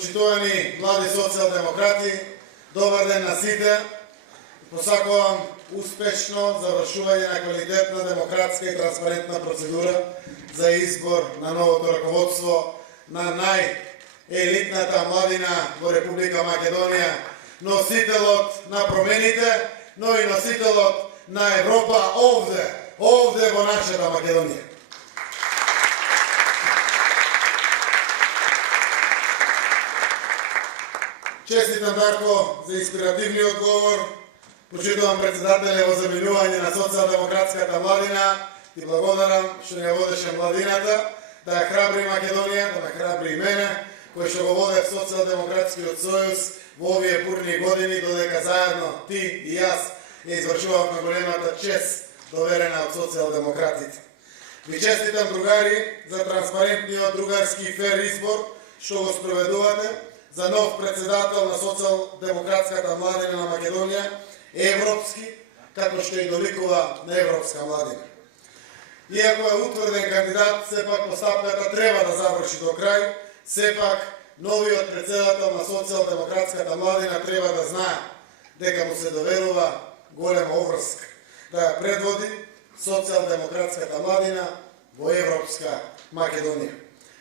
Почитувани млади социјалдемократи, добар ден на сите. Посакувам успешно завршување на квалитетна, демократска и транспарентна процедура за избор на новото раководство на најелитната младина во Република Македонија, носителот на промените, но и носителот на Европа овде во нашата Македонија. Честитам Дарко за инспиративниот говор. Почитувам председателе во заминување на социјалдемократската младина. Ти благодарам што ја водеше младината, да ја храбри Македонија, да ме храбри и мене, кој што го водев Социјалдемократскиот сојуз во овие бурни години, додека заедно ти и јас ја извршувавме големата чест доверена од социјалдемократите. Ви честитам, другари, за транспарентниот другарски и фер избор што го спроведувате за нов председател на Социјалдемократската младина на Македонија, европски, како што и доликува на европска младина. Иако е утврден кандидат, сепак постапката треба да заврши до крај, сепак новиот председател на Социјалдемократската младина треба да знае дека му се доверува голема обврска, да ја предводи Социјалдемократската младина во европска Македонија.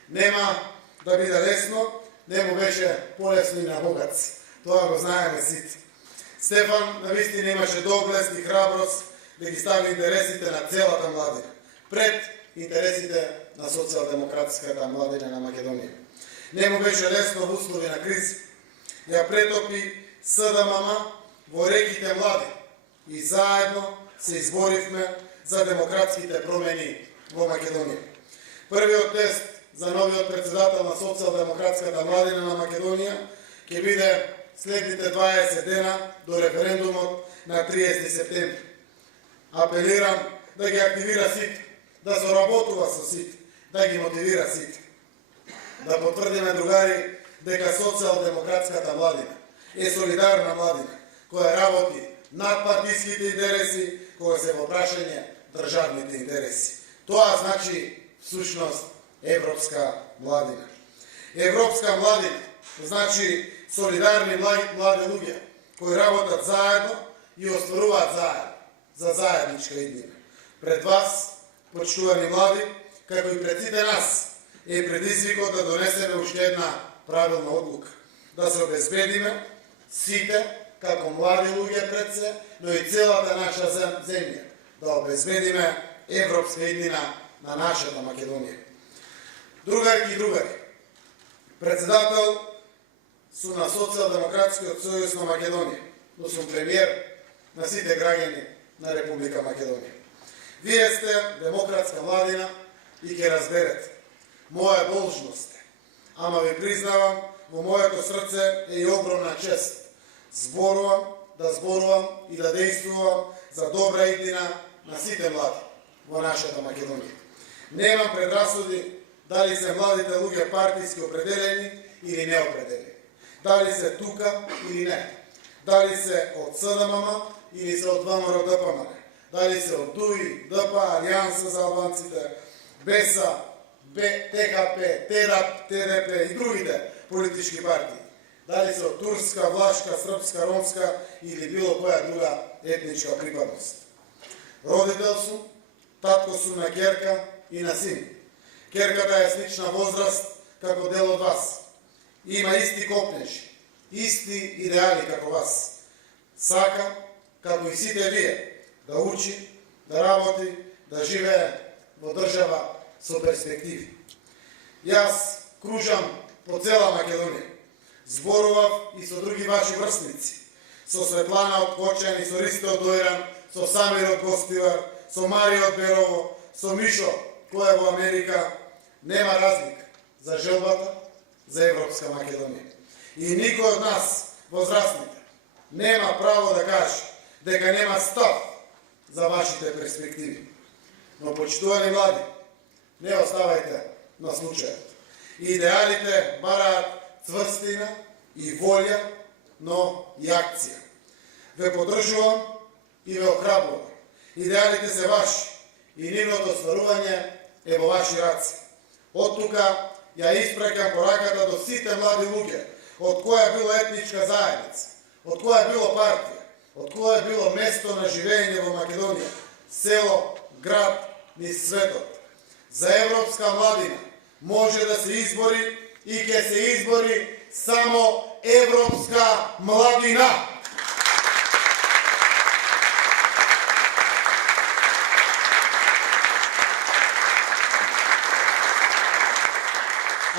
Нема да биде лесно, не му беше полесно и на богатци. Тоа го знаеме сите. Стефан навистина имаше доблест и храброст да ги стави интересите на целата младина пред интересите на социјалдемократската младина на Македонија. Не му беше лесно во услови на криза. Ја претопи СДММ во реките млади и заедно се изборивме за демократските промени во Македонија. Првиот тест за новиот председател на Социјалдемократската младина на Македонија ќе биде следните 20 дена до референдумот на 30 септември. Апелирам да ги активира сите, да соработува со сите, да ги мотивира сите. Да потврдиме, другари, дека Социјалдемократската младина е солидарна младина, која работи над партиските интереси, која се во прашање државните интереси. Тоа значи, всушност, европска младина. Европска младина значи солидарни млади луѓе кои работат заедно и остваруваат заедно за заедничка иднина. Пред вас, почитувани млади, како и пред сите нас, е предизвикот да донесеме уште една правилна одлука. Да се обезбедиме сите, како млади луѓе пред се, но и целата наша земја. Да обезбедиме европска иднина на нашата Македонија. Другарки и другари, председател сум на Социјалдемократскиот сојуз на Македонија, но сум премиер на сите граѓани на Република Македонија. Вие сте демократска младина и ќе разберете. Моја должност е, ама ви признавам, во моето срце е и огромна чест. Зборувам и да действувам за добра иднина на сите млади во нашата Македонија. Немам предрасуди дали се младите луѓе партиски определени или неопределени. Дали се тука или не. Дали се од СДММ или се од ВМРО-ДПМН. Дали се од ДУИ, ДП, Алијанса за албанците, БЕСА, ТКП, ТЕДАП, ТДП и другите политички партии. Дали се од турска, влашка, српска, ромска или било која друга етничка припадност. Родител сум, татко сум на ќерка и на син. Ќерката е слична возраст како дел од вас. Има исти копнежи, исти идеали како вас. Сака, како и сите вие, да учи, да работи, да живее во држава со перспективи. Јас кружам по цела Македонија. Зборував и со други ваши врсници. Со Светлана од Кочан и со Ристо од Дојран, со Самир од Гостивар, со Марио од Берово, со Мишо, кој е во Америка. Нема разлика за желбата за европска Македонија. И никој од нас, возрастните, нема право да каже дека нема став за вашите перспективи. Но, почитувани млади, не оставајте на случајот. Идеалите бараат цврстина и волја, но и акција. Ве поддржувам и ве охрабрувам. Идеалите се ваши и нивното остварување е во ваши раце. Од тука ја испраќам пораката до сите млади луѓе, од која било етничка заедница, од која било партија, од која било место на живење во Македонија, село, град, низ светот. За европска младина може да се избори и ќе се избори само европска младина.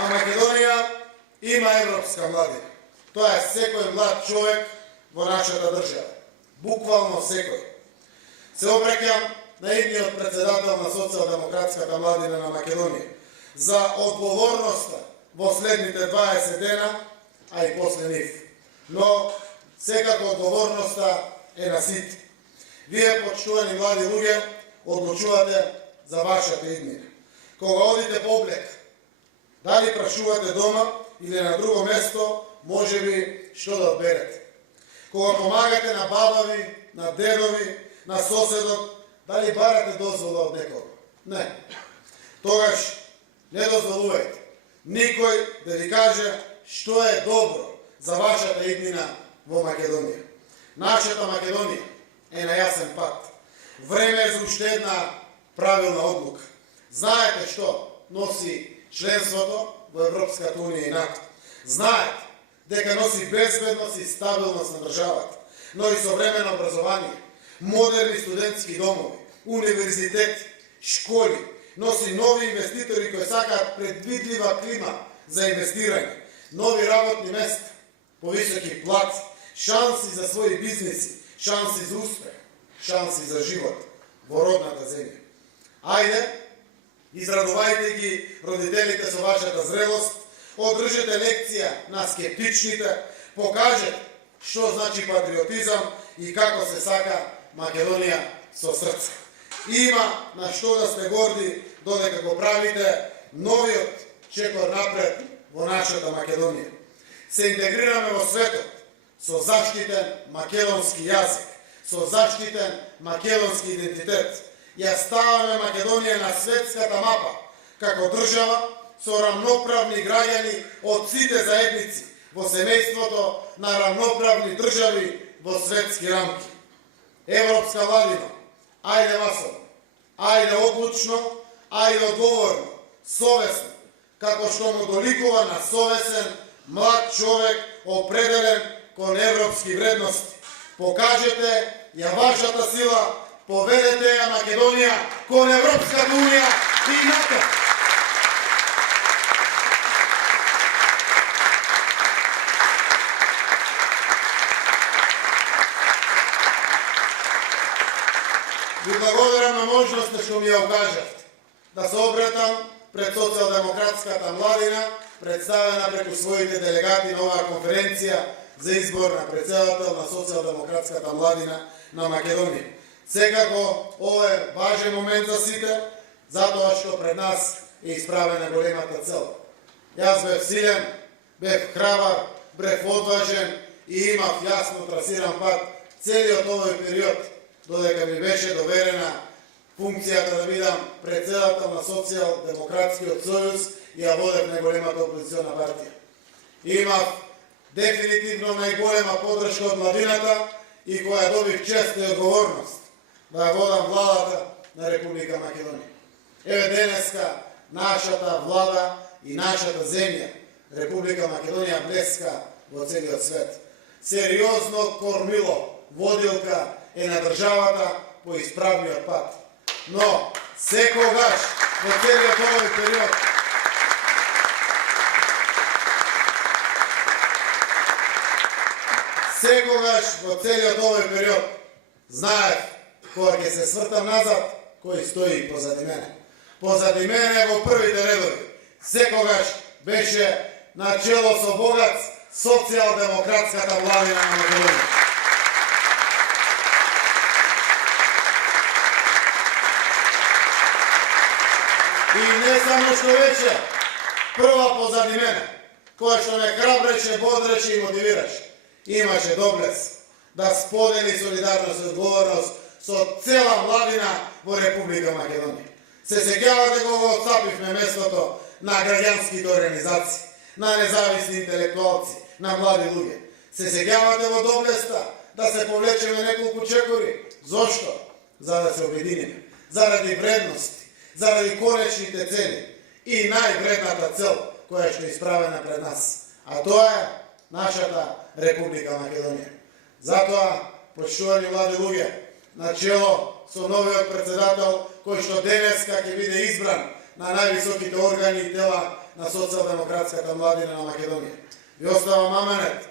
А Македонија има европска младина. Тоа е секој млад човек во нашата држава. Буквално секој. Се обраќам на идниот председател на Социјалдемократската младина на Македонија за одговорноста во следните 20 дена, а и после нив. Но секако одговорноста е на сите. Вие, почитувани млади луѓе, одлучувате за вашата иднина. Кога одите по облек, дали прашувате дома или на друго место, може би што да одберете. Кога помагате на бабави, на дедови, на соседот, дали барате дозвола од некого? Не. Тогаш не дозволувајте никој да ви каже што е добро за вашата иднина во Македонија. Нашата Македонија е на јасен пат. Време е за уште една правилна одлука. Знаете што носи членството во Европската унија и НАТО. Знаете дека носи безбедност и стабилност на државата, но и современо образование, модерни студентски домови, универзитети, школи, носи нови инвеститори кои сакаат предвидлива клима за инвестирање, нови работни места, повисоки плати, шанси за своји бизниси, шанси за успех, шанси за живот во родната земја. Ајде, израдувајте ги родителите со вашата зрелост, одржете лекција на скептичните, покажете што значи патриотизам и како се сака Македонија со срце. Има на што да сте горди додека го правите новиот чекор напред во нашата Македонија. Се интегрираме во светот со заштитен македонски јазик, со заштитен македонски идентитет. Ја ставаме Македонија на светската мапа како држава со рамноправни граѓани од сите заедници во семејството на рамноправни држави во светски рамки. Европска младина, ајде масовно, ајде одлучно, ајде одговорно, совесно, како што му доликува на совесен млад човек определен кон европски вредности. Покажете ја вашата сила, поведете ја Македонија кон Европската унија и НАТО. Ви благодарам на можноста што ми ја укажавте да се обратам пред Социјалдемократската младина, представена преку своите делегати на оваа конференција за избор на председател на Социјалдемократската младина на Македонија. Секако, ова е важен момент за сите, затоа што пред нас е исправена големата цел. Јас бев силен, бев храбар, бев одважен и имав јасно трасиран пат целиот овој период, додека ми беше доверена функцијата да бидам председател на Социјалдемократскиот сојуз и ја водев најголемата опозициона партија. Имав дефинитивно најголема поддршка од младината и која добив чест и одговорност да ја водам владата на Република Македонија. Еве денеска нашата влада и нашата земја, Република Македонија, блеска во целиот свет. Сериозно кормило, водилка е на државата по исправниот пат. Но, секогаш во целиот овој период знаев кога ќе се свртам назад, кој стои позади мене. Позади мене во првите редови секогаш беше на чело со Богац Социјалдемократската младина на Македонија. И не само што вече прва позади мене, која што ме храбреше, бодреше и мотивираше, имаше доблес да сподели солидарност и одговорност со цела младина во Република Македонија. Се сеќавате кога отцапивме местото на граѓанските организации, на независни интелектуалци, на млади луѓе. Се сеќавате во доблеста да се повлечеме неколку чекори. Зошто? За да се обединиме. Заради вредности, заради конечните цели и највредната цел која што е исправена пред нас. А тоа е нашата Република Македонија. Затоа, почитувани млади луѓе, начело со новиот председател кој што денеска ќе биде избран на највисоките органи и тела на социјалдемократската младина на Македонија. Ви оставам аманет.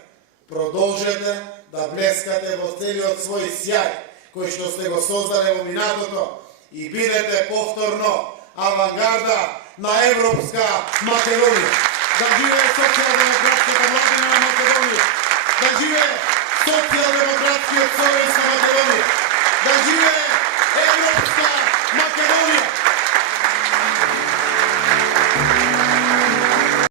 Продолжете да блескате во целиот свој сјај кој што сте го создале во минатото и бидете повторно авангарда на европска Македонија. Да живее социјалдемократската младина на Македонија. Да живее социјалдемократскиот сојуз на Македонија.